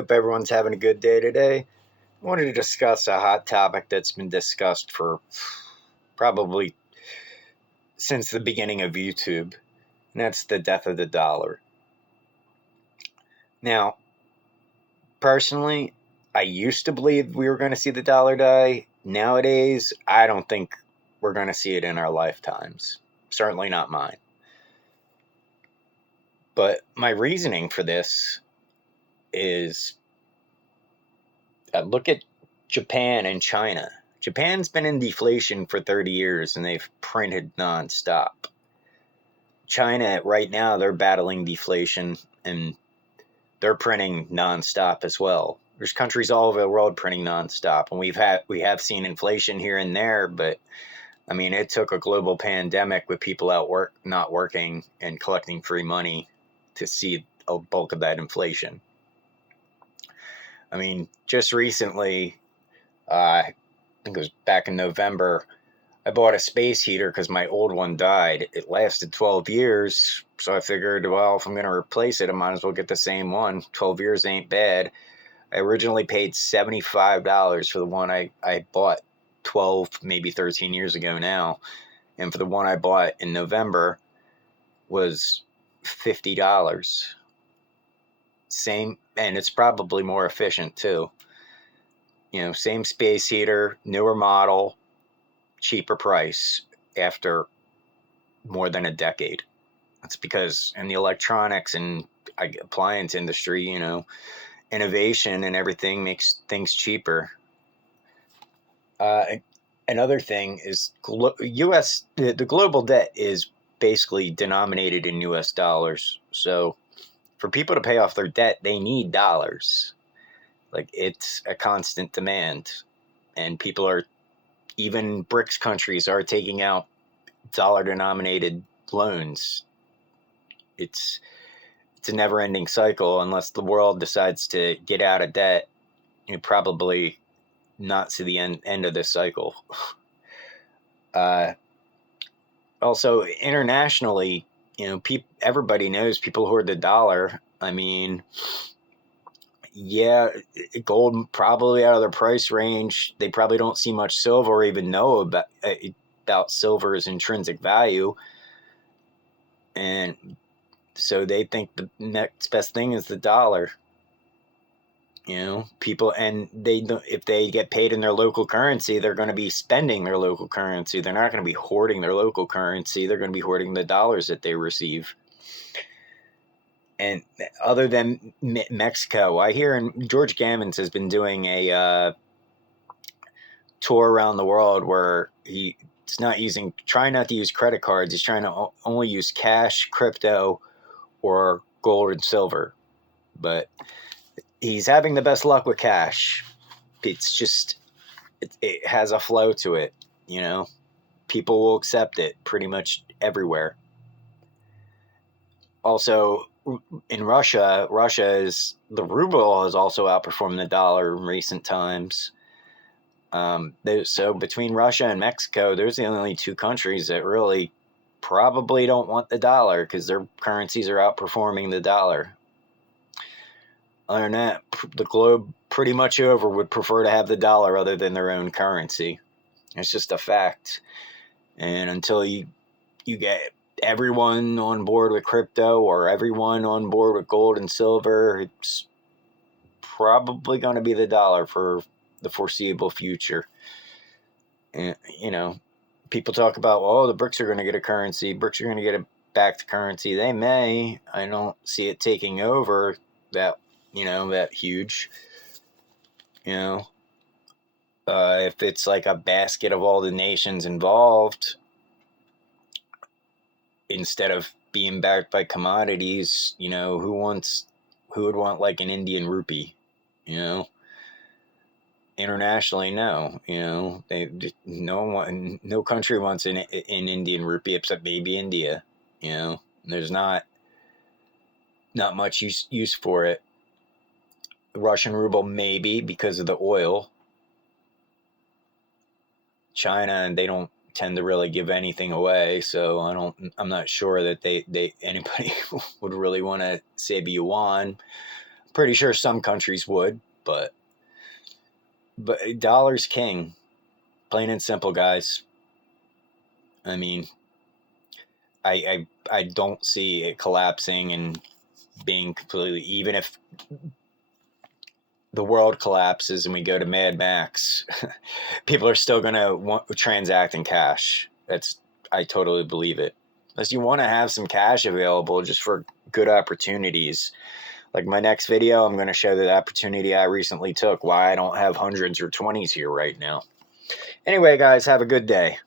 Hope everyone's having a good day today. I wanted to discuss a hot topic that's been discussed for probably since the beginning of YouTube, and that's the death of the dollar. Now, personally, I used to believe we were going to see the dollar die. Nowadays, I don't think we're going to see it in our lifetimes. Certainly not mine. But my reasoning for this is look at Japan and China. Japan's been in deflation for 30 years and they've printed nonstop. China, right now, they're battling deflation and they're printing nonstop as well. There's countries all over the world printing nonstop, and we have seen inflation here and there, but I mean, it took a global pandemic with people not working and collecting free money to see a bulk of that inflation. I mean, just recently, I think it was back in November, I bought a space heater because my old one died. It lasted 12 years, so I figured, well, if I'm going to replace it, I might as well get the same one. 12 years ain't bad. I originally paid $75 for the one I bought 12, maybe 13 years ago now. And for the one I bought in November was $50. Same, and it's probably more efficient too. You know, same space heater, newer model, cheaper price after more than a decade. That's because in the electronics and appliance industry, you know, innovation and everything makes things cheaper. Another thing is the global debt is basically denominated in US dollars. So for people to pay off their debt, they need dollars. Like, it's a constant demand, and people are, even BRICS countries are taking out dollar denominated loans. It's a never ending cycle unless the world decides to get out of debt. You probably not see the end of this cycle. Also, internationally, you know, everybody knows people hoard the dollar. I mean, yeah, gold probably out of their price range. They probably don't see much silver or even know about silver's intrinsic value. And so they think the next best thing is the dollar. You know, people, and if they get paid in their local currency, they're going to be spending their local currency. They're not going to be hoarding their local currency. They're going to be hoarding the dollars that they receive. And other than Mexico, I hear George Gammons has been doing a tour around the world where he's trying not to use credit cards. He's trying to only use cash, crypto, or gold and silver. But he's having the best luck with cash. It's just, it has a flow to it, you know. People will accept it pretty much everywhere. Also, in Russia the ruble has also outperformed the dollar in recent times. So between Russia and Mexico, there's the only two countries that really probably don't want the dollar because their currencies are outperforming the dollar. Other than that, the globe pretty much over would prefer to have the dollar other than their own currency. It's just a fact. And until you get everyone on board with crypto or everyone on board with gold and silver, it's probably going to be the dollar for the foreseeable future. And, you know, people talk about, oh, the BRICS are going to get a currency. BRICS are going to get it back to currency. They may. I don't see it taking over that huge. You know, if it's like a basket of all the nations involved, instead of being backed by commodities, you know, who would want like an Indian rupee, you know? Internationally, no, you know, no country wants an Indian rupee except maybe India, you know. There's not much use for it. The Russian ruble maybe because of the oil. China, and they don't tend to really give anything away, so I'm not sure that anybody would really want to save yuan. Pretty sure some countries would, but dollar's king. Plain and simple, guys. I mean, I don't see it collapsing and being completely, even if the world collapses and we go to Mad Max, people are still going to transact in cash. I totally believe it. Unless you want to have some cash available just for good opportunities. Like my next video, I'm going to show the opportunity I recently took, why I don't have hundreds or 20s here right now. Anyway, guys, have a good day.